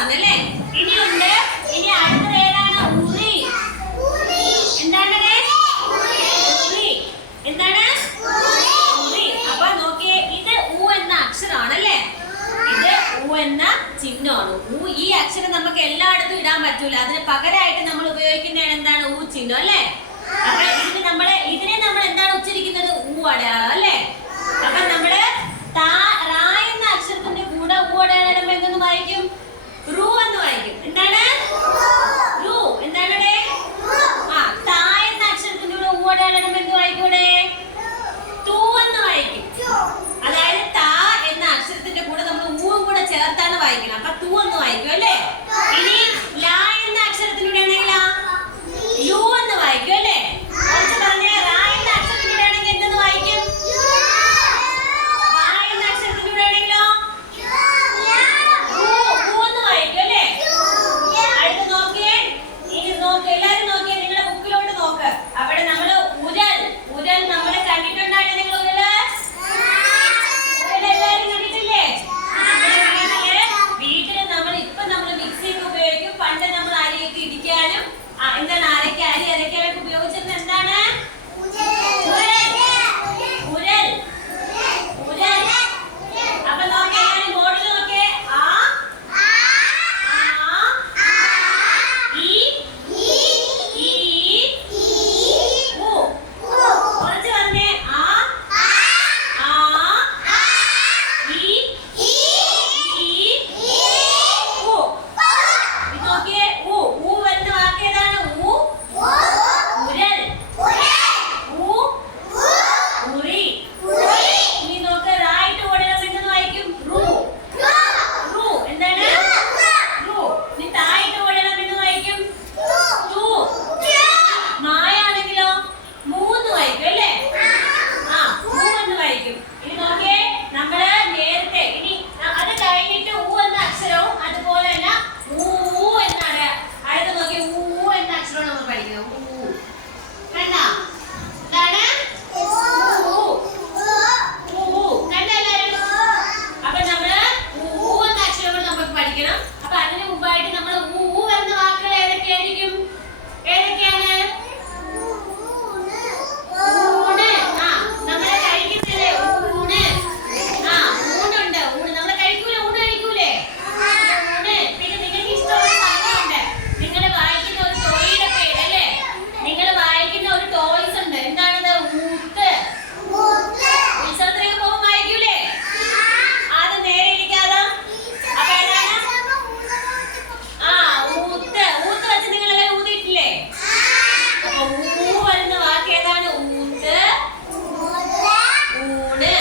പറഞ്ഞല്ലേ. ഇനിയുണ്ട്, ഇനി അടുത്തത് ഏതാണ്? ഉറി. എന്താണ്? ഉറി. എന്താണ്? ഉറി. അപ്പൊ നോക്കിയേ, ഇത് ഊ എന്ന അക്ഷരമാണല്ലേ. ഇത് ഊ എന്ന ചിഹ്നമാണ്. ഈ അക്ഷരം നമുക്ക് എല്ലായിടത്തും ഇടാൻ പറ്റൂല. അതിന് പകരമായിട്ട് നമ്മൾ ഉപയോഗിക്കുന്നതാണ് എന്താണ്? ഊ ചിഹ്നം അല്ലേ. അപ്പൊ ഇതിനെ നമ്മൾ എന്താണ് ഉച്ചരിക്കുന്നത്? ഊ അടയാളം അല്ലേ. അപ്പൊ നമ്മള് റാ എന്ന അക്ഷരത്തിന്റെ കൂടെ ഊ അടയാളം എന്തെന്ന് വായിക്കും? റൂ എന്ന് വായിക്കും. എന്താണ്? റൂ. എന്താണ്? താ എന്ന അക്ഷരത്തിന്റെ കൂടെ ഊ അടയാളം എന്ത് വായിക്കൂടെ? തൂ എന്ന് വായിക്കും. അതായത് താ എന്ന അക്ഷരത്തിന്റെ കൂടെ നമ്മൾ ഊവും കൂടെ ചേർത്താണ് വായിക്കണം. അപ്പൊ തൂ എന്ന് വായിക്കും അല്ലേ. ഇനി ലാ എന്ന അക്ഷരത്തിലൂടെ ആണെങ്കിലോ യു എന്ന് വായിക്കും അല്ലേ. കുറച്ച് പറഞ്ഞേ, റാ എന്ന അക്ഷരത്തിലൂടെ ആണെങ്കിൽ എന്തെന്ന് വായിക്കും? റാ എന്ന അക്ഷരത്തിലൂടെ ആണെങ്കിലോ ഊ എന്ന് വായിക്കും അല്ലേ. അടുത്ത് നോക്കിയേ, ഇനി നോക്ക്, എല്ലാരും നോക്കിയേ, നിങ്ങളുടെ ബുക്കിലോട്ട് നോക്ക്. അവിടെ നമ്മള് ഉരൽ നമ്മൾ കണ്ടിട്ടുണ്ടായോ? നിങ്ങൾ ഉരല് എല്ലാരും കണ്ടിട്ടില്ലേ? വീട്ടില് നമ്മൾ ഇപ്പൊ മിക്സിയൊക്കെ ഉപയോഗിക്കും. പണ്ട് നമ്മൾ അരിയൊക്കെ ഇടിക്കാനും എന്താണ് അരി അരയ്ക്കാനൊക്കെ ഉപയോഗിച്ചിരുന്നത് എന്താണ്? ഉരൽ. അപ്പൊ നോക്കിയേ, ബോർഡിൽ നോക്കിയേ, ആ ഈ ഊ. കുറച്ച് പറഞ്ഞേ, ആ ഈ ഊ. ഇത് നോക്കിയേ, ഊ വരുന്ന വാക്ക് ഏതാണ്? ഉരൽ. ഊ ഉറി. ഇനി നോക്ക്, റായിട്ട് ഓടണം എന്തെന്ന് വായിക്കും? റൂ. എന്താണ്? റൂ. ഇനി തായിട്ട് ഓടണം എന്ന് വായിക്കും? തൂ. മായാണെങ്കിലോ മൂന്ന് വായിക്കും അല്ലേ. മൂ എന്ന് വായിക്കും. ഇനി നോക്കിയേ, നമ്മള് നേരത്തെ ഇനി അത് കഴിഞ്ഞിട്ട് ഊ എന്ന അക്ഷരവും അതുപോലെ തന്നെ ഊ എന്നാണ്. അടുത്ത് നോക്കിയേ, ഊ എന്ന അക്ഷരമാണ് നമ്മൾ പഠിക്കുന്നത്. ഊ കണ്ട? എന്താണ്? കണ്ട എല്ലാവരും? അപ്പൊ നമ്മള് ഊ എന്ന അക്ഷരങ്ങൾ നമുക്ക് പഠിക്കണം. അപ്പൊ അതിന് മുമ്പായിട്ട് നമ്മൾ ഊ വരുന്ന വാക്കുകൾ ഏതൊക്കെയായിരിക്കും? ഏതൊക്കെയാണ്? ഊണ്. നമ്മളെ കഴിക്കുന്നില്ലേ ഊണ്? ഊണുണ്ട്. നമ്മളെ കഴിക്കൂലേ? ഊണ് കഴിക്കൂലേ? ഊണ്. പിന്നെ നിങ്ങൾക്ക് ഇഷ്ടമുള്ള സാധനമുണ്ട്. നിങ്ങൾ വായിക്കുന്ന ഒരു ടോയുടെ പേര് അല്ലേ. നിങ്ങൾ വായിക്കുന്ന ഒരു ടോയ്സ് ഉണ്ട്. എന്താണത്? ഊത്ത്. ഉത്സവത്തിനൊക്കെ പോകുമ്പോൾ വായിക്കൂലേ? അത് നേരെ ഇരിക്കാതെ. അപ്പൊ ഏതാണ്? ഊത്ത് വെച്ച് നിങ്ങളെല്ലാം ഊതിയിട്ടില്ലേ? അപ്പൊ ഊ വരുന്ന വാക്ക് ഏതാണ്? ഊത്ത്, ഊണ്.